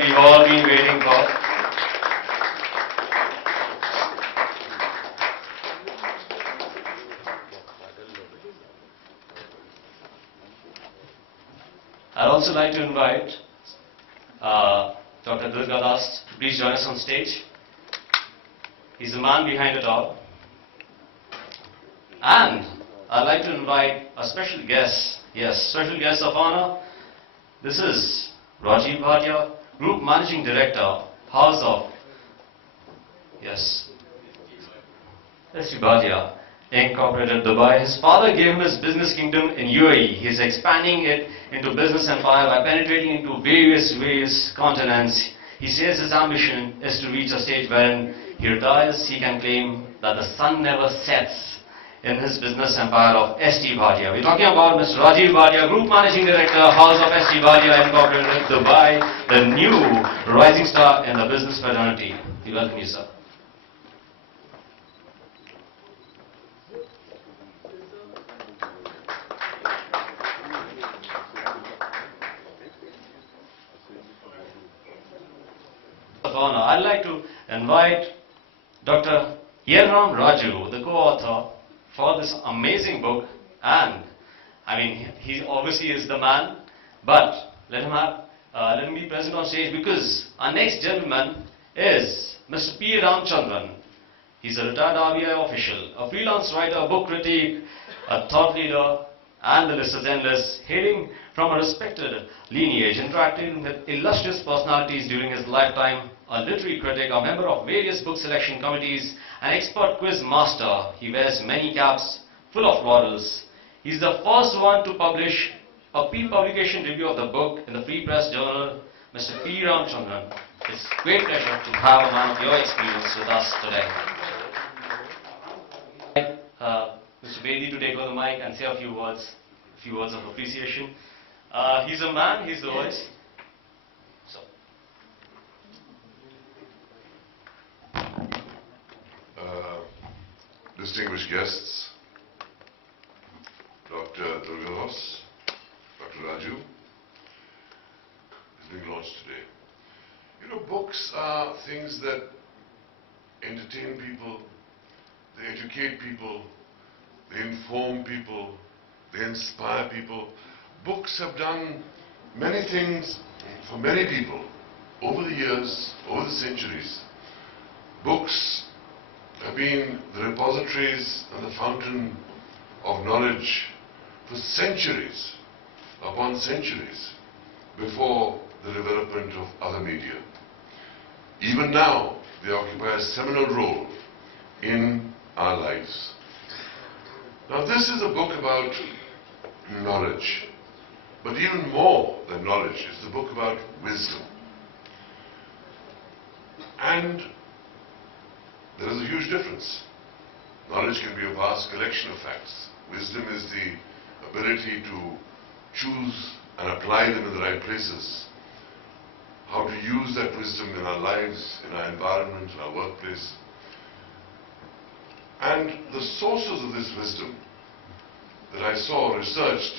that we've all been waiting for. I'd also like to invite Dr. Durga Das to please join us on stage. He's the man behind it all. And I'd like to invite a special guest, special guest of honor. This is Rajiv Bhatia, Group Managing Director, House of, S.T. Bhatia, Incorporated, Dubai. His father gave him his business kingdom in UAE. He is expanding it into business empire by penetrating into various continents. He says his ambition is to reach a stage wherein he retires, he can claim that the sun never sets in his business empire of ST Bhatia. We're talking about Mr. Rajiv Bhatia, Group Managing Director, House of ST Bhatia Incorporated, Dubai, the new rising star in the business fraternity. We welcome you, sir. Of honor, I'd like to invite Dr. Yerram Raju, the co-author for this amazing book, and he obviously is the man, but let him be present on stage, because our next gentleman is Mr. P. Ramchandran. He's a retired RBI official, a freelance writer, book critic, a thought leader, and the list is endless. Hailing from a respected lineage, interacting with illustrious personalities during his lifetime, a literary critic, a member of various book selection committees, an expert quiz master. He wears many caps, full of laurels. He's the first one to publish a pre-publication review of the book in the Free Press Journal, Mr. P. Ramchandran. It's a great pleasure to have a man of your experience with us today. Mr. Bedi to take over the mic and say a few words of appreciation. He's a man, he's the voice. Distinguished guests, Dr. Durga Das, Dr. Raju, is being launched today. You know, books are things that entertain people, they educate people, they inform people, they inspire people. Books have done many things for many people over the years, over the centuries. Books have been the repositories and the fountain of knowledge for centuries upon centuries before the development of other media. Even now, they occupy a seminal role in our lives. Now, this is a book about knowledge, but even more than knowledge, it's a book about wisdom. And there is a huge difference. Knowledge can be a vast collection of facts. Wisdom is the ability to choose and apply them in the right places. How to use that wisdom in our lives, in our environment, in our workplace. And the sources of this wisdom that I saw researched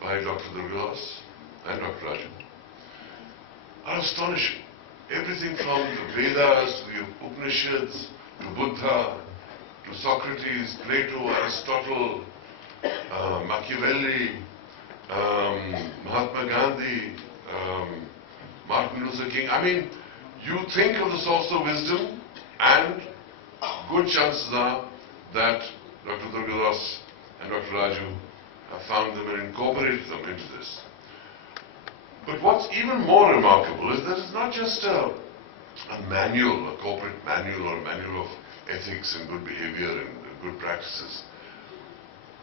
by Dr. Durga Das and Dr. Raju are astonishing. Everything from the Vedas to the Upanishads, to Buddha, to Socrates, Plato, Aristotle, Machiavelli, Mahatma Gandhi, Martin Luther King. I mean, you think of the source of wisdom, and good chances are that Dr. Durga Das and Dr. Raju have found them and incorporated them into this. But what's even more remarkable is that it's not just a manual, a corporate manual or a manual of ethics and good behavior and good practices.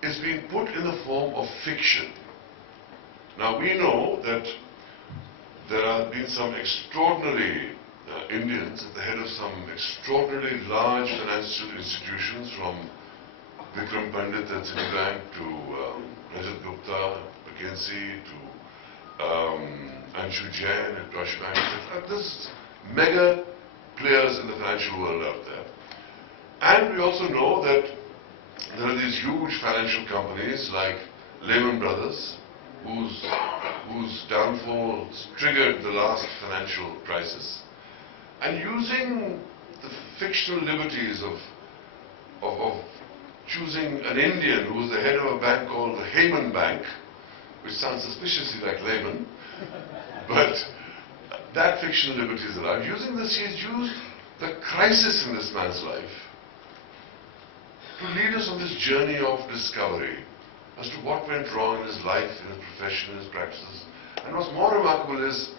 It's been put in the form of fiction. Now we know that there have been some extraordinary Indians at the head of some extraordinarily large financial institutions, from Vikram Pandit at Citibank to Rajat Gupta, McKinsey, to Anshu Jain at Deutsche Bank, etc. There's mega players in the financial world out there. And we also know that there are these huge financial companies like Lehman Brothers, whose downfall triggered the last financial crisis, and using the fictional liberties of choosing an Indian who was the head of a bank called the Hayman Bank, which sounds suspiciously like layman, but that fictional liberty is allowed. Using this, he has used the crisis in this man's life to lead us on this journey of discovery as to what went wrong in his life, in his profession, in his practices. And what's more remarkable is,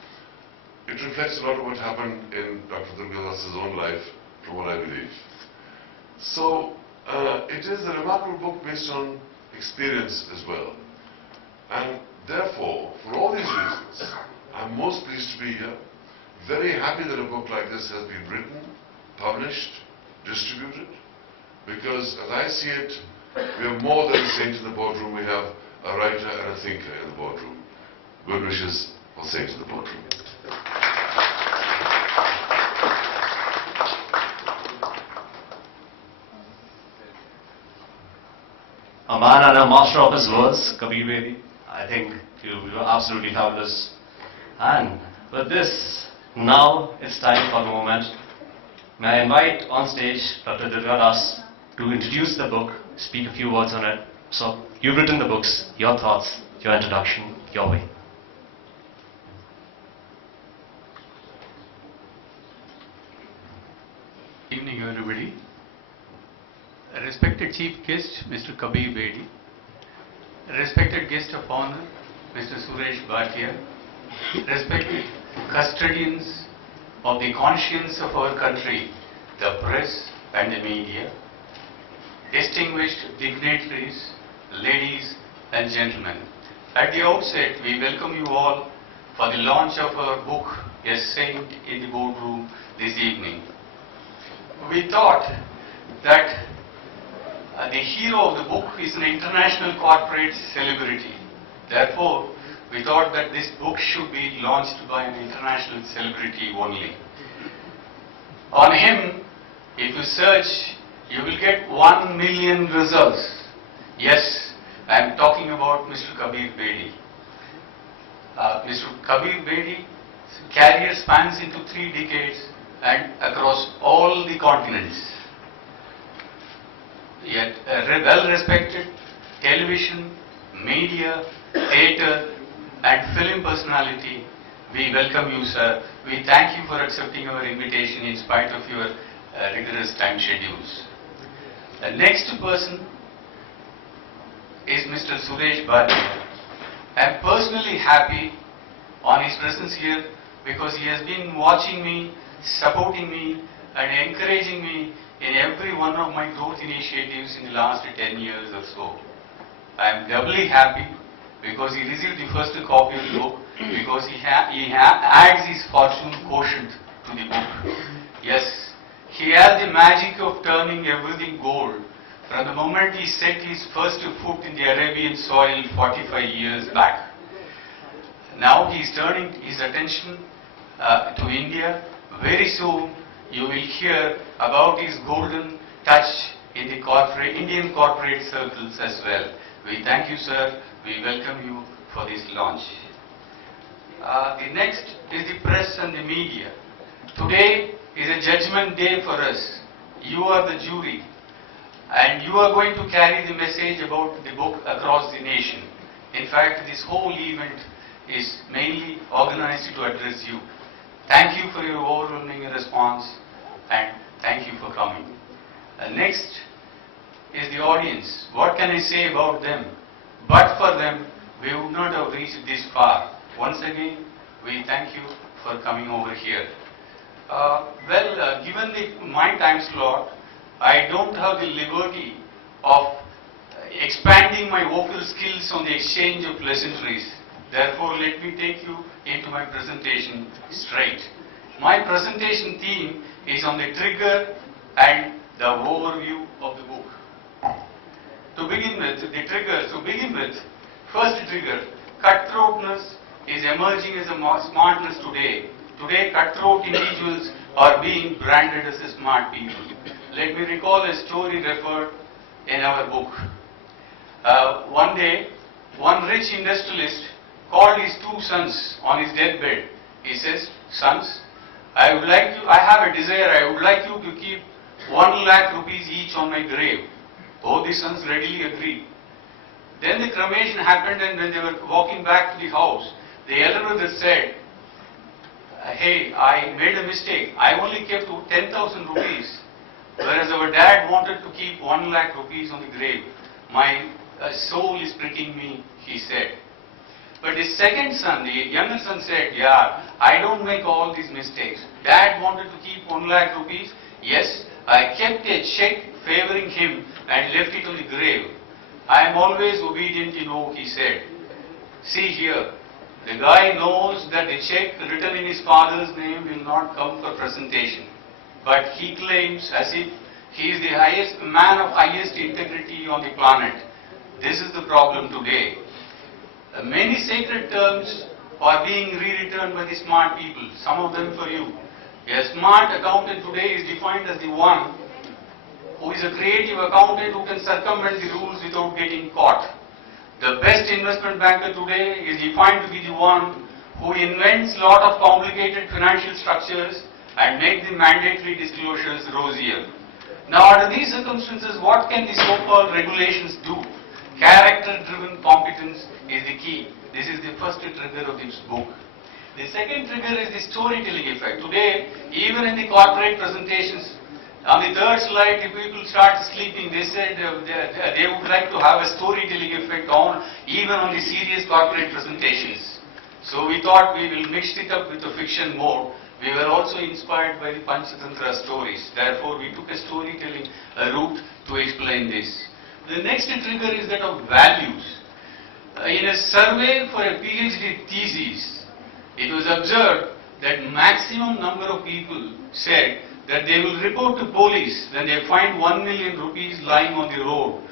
it reflects a lot of what happened in Dr. Durgadas's own life, from what I believe. So, it is a remarkable book based on experience as well. And therefore, for all these reasons, I'm most pleased to be here. Very happy that a book like this has been written, published, distributed, because as I see it, we have more than a saint in the boardroom, we have a writer and a thinker in the boardroom. Good wishes for Saint in the boardroom. A man and a master of his words, Kabir Bedi. I think you were absolutely fabulous. And with this, now it's time for the moment. May I invite on stage Dr. Durgadas to introduce the book, speak a few words on it. So, you've written the books, your thoughts, your introduction, your way. Evening, everybody. Respected Chief Guest, Mr. Kabir Bedi. Respected Guest of Honor, Mr. Suresh Bhatia. Respected custodians of the conscience of our country, the press and the media. Distinguished dignitaries, ladies and gentlemen. At the outset, we welcome you all for the launch of our book, A Saint in the Boardroom, this evening. We thought that the hero of the book is an international corporate celebrity. Therefore, we thought that this book should be launched by an international celebrity only. On him, if you search, you will get 1 million results. Yes, I am talking about Mr. Kabir Bedi. Mr. Kabir Bedi's career spans into 3 decades and across all the continents. Yet a well-respected television, media, theatre and film personality, we welcome you, sir. We thank you for accepting our invitation in spite of your rigorous time schedules. The next person is Mr. Suresh Bhatia. I am personally happy on his presence here because he has been watching me, supporting me and encouraging me in every one of my growth initiatives in the last 10 years or so. I am doubly happy because he received the first copy of the book because he adds his fortune quotient to the book. Yes, he has the magic of turning everything gold from the moment he set his first foot in the Arabian soil 45 years back. Now he is turning his attention to India. Very soon you will hear about his golden touch in the Indian corporate circles as well. We thank you, sir. We welcome you for this launch. The next is the press and the media. Today is a judgment day for us. You are the jury and you are going to carry the message about the book across the nation. In fact, this whole event is mainly organized to address you. Thank you for your overwhelming response and thank you for coming. Next is the audience. What can I say about them? But for them, we would not have reached this far. Once again, we thank you for coming over here. Given my time slot, I don't have the liberty of expanding my vocal skills on the exchange of pleasantries. Therefore, let me take you into my presentation straight. My presentation theme is on the trigger and the overview of the book. To begin with, first trigger, cutthroatness is emerging as a smartness today. Today, cutthroat individuals are being branded as smart people. Let me recall a story referred in our book. One day, one rich industrialist called his two sons on his deathbed. He says, "Sons, I have a desire, I would like you to keep 1 lakh rupees each on my grave." Both the sons readily agreed. Then the cremation happened, and when they were walking back to the house, the elder brother said, "Hey, I made a mistake. I only kept 10,000 rupees, whereas our dad wanted to keep 1 lakh rupees on the grave. My soul is pricking me," he said. But the second son, the younger son said, "Yeah, I don't make all these mistakes. Dad wanted to keep 1 lakh rupees. Yes, I kept a check favoring him and left it on the grave. I am always obedient, he said." See here, the guy knows that the check written in his father's name will not come for presentation. But he claims as if he is the highest man of highest integrity on the planet. This is the problem today. Many sacred terms are being rewritten by the smart people, some of them for you. A smart accountant today is defined as the one who is a creative accountant who can circumvent the rules without getting caught. The best investment banker today is defined to be the one who invents lot of complicated financial structures and make the mandatory disclosures rosier. Now, under these circumstances, what can the so-called regulations do? Character-driven competence is the key. This is the first trigger of this book. The second trigger is the storytelling effect. Today, even in the corporate presentations, on the third slide, the people start sleeping. They said they would like to have a storytelling effect even on the serious corporate presentations. So we thought we will mix it up with the fiction mode. We were also inspired by the Panchatantra stories. Therefore, we took a storytelling route to explain this. The next trigger is that of values. In a survey for a PhD thesis, it was observed that maximum number of people said that they will report to police when they find 1 million rupees lying on the road,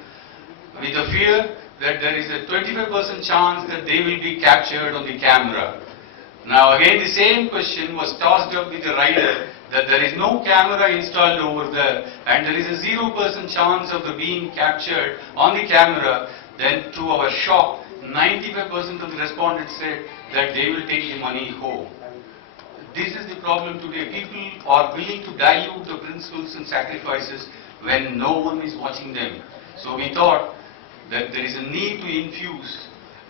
with the fear that there is a 25% chance that they will be captured on the camera. Now again, the same question was tossed up with the rider that there is no camera installed over there and there is a 0% chance of the being captured on the camera. Then to our shock, 95% of the respondents said that they will take the money home. This is the problem today. People are willing to dilute the principles and sacrifices when no one is watching them. So we thought that there is a need to infuse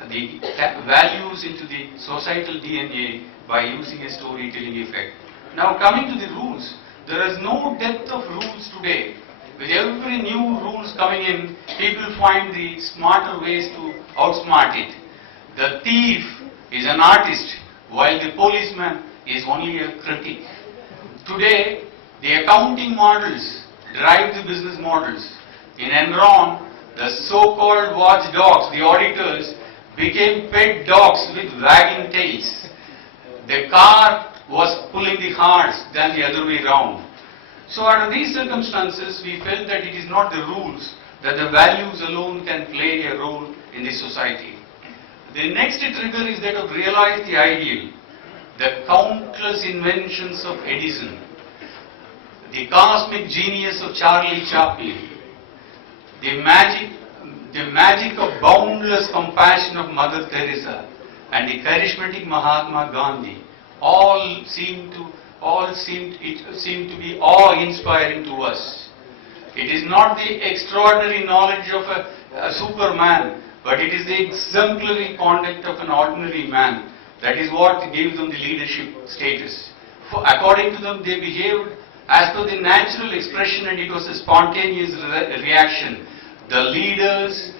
the values into the societal DNA by using a storytelling effect. Now coming to the rules, there is no depth of rules today. With every new rules coming in, people find the smarter ways to outsmart it. The thief is an artist, while the policeman is only a critic. Today, the accounting models drive the business models. In Enron, the so-called watchdogs, the auditors, became pet dogs with wagging tails. The car was pulling the horse than the other way round. So under these circumstances, we felt that it is not the rules, that the values alone can play a role in the society. The next trigger is that of realize the ideal, the countless inventions of Edison, the cosmic genius of Charlie Chaplin, the magic of boundless compassion of Mother Teresa, and the charismatic Mahatma Gandhi, all seem to be awe-inspiring to us. It is not the extraordinary knowledge of a superman, but it is the exemplary conduct of an ordinary man. That is what gave them the leadership status. According to them, they behaved as per the natural expression, and it was a spontaneous reaction. The leaders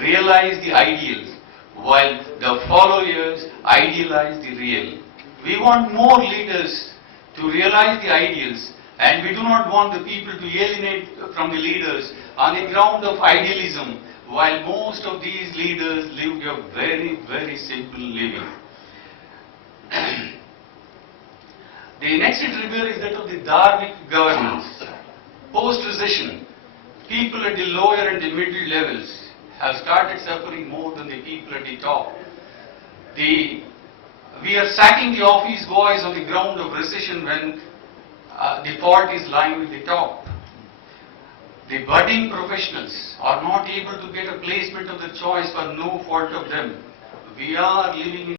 realized the ideals, while the followers idealized the real. We want more leaders to realize the ideals, and we do not want the people to alienate from the leaders on the ground of idealism, while most of these leaders lived a very, very simple living. The next trigger is that of the Dharmic governance. Post-recession, people at the lower and the middle levels have started suffering more than the people at the top. We are sacking the office boys on the ground of recession when the fault is lying with the top. The budding professionals are not able to get a placement of the choice for no fault of them. We are living in